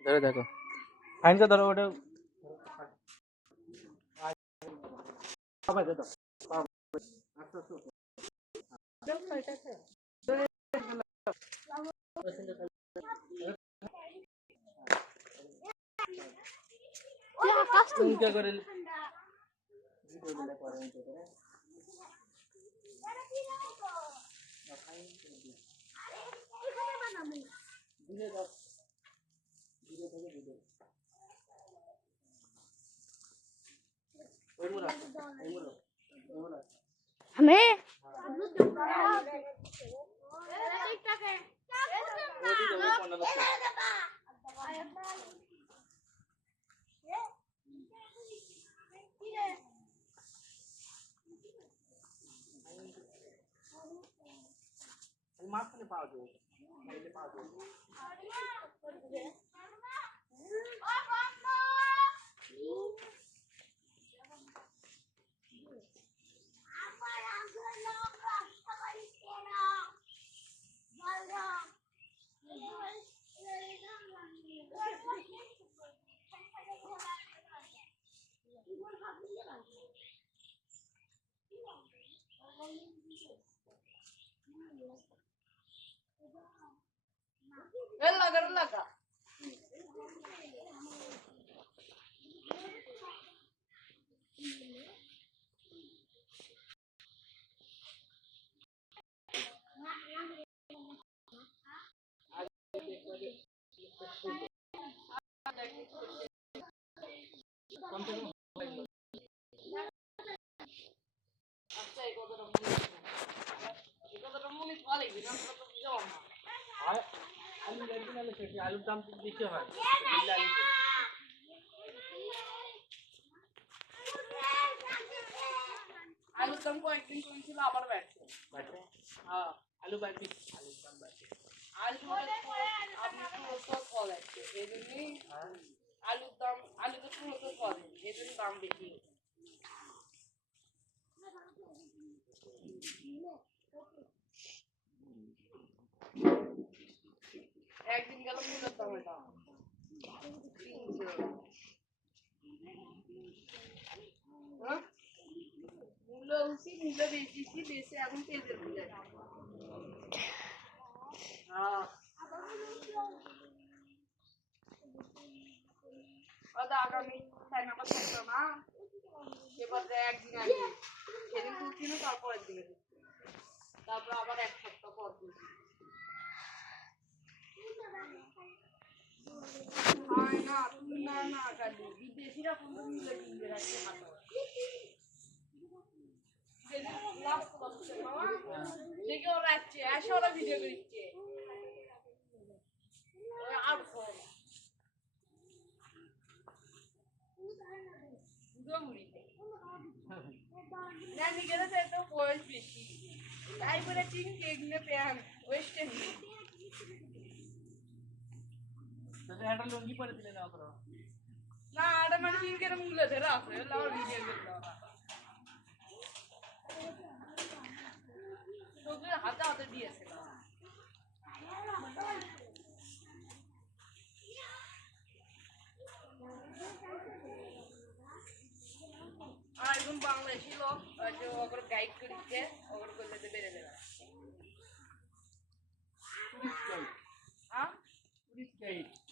ধরে দেখো আইনটা ধরো ওটা করে हमें মাঝখানে পাওয়া যায় लगा আলুর দাম বেশি হয় आलू कम को एक दिन कौन सी लावर बैठे हाँ आलू बाटी आलूर दाम बाटी आलू आपने तो फल है ये दिन नहीं आलू दाम आलू तो फल है ये दिन दाम बेची एक दिन गलत मुझे दाम है हाँ मुझे उसी मुझे बेची थी बेचे अभी तेज़ है हाँ और आगामी टाइम में पता ना ये बात एक दिन आगे ये दिन कुछ नहीं कर पाए दिन तब आবার এক সপ্তাহ পর हां ना तुम ना कर विदेशीরা 15 মিনিট দিবে রাখতে হাঁটো লাস্ট করতে মামা দেখো ওরা আছে এসে ওরা ভিডিও করছে ওরা আর ফোন গমুরি না নিগেলে তো বয়স বেশি তাই বলে চিন কেক নে প্যান ওয়েস্টার্ন তাহলে এটা লুঙ্গি পরে দিলে না করো না এটা মানে চিন কেন মুলে ধরে আছে লাও ভিডিও করতে তোকে হাতে হাতে দিয়েছে না আর একদম বাংলাদেশি লোক যে ওগর গাইড করিছে ওগর করলে তো বেরে দেবে টুরিস্ট গাইড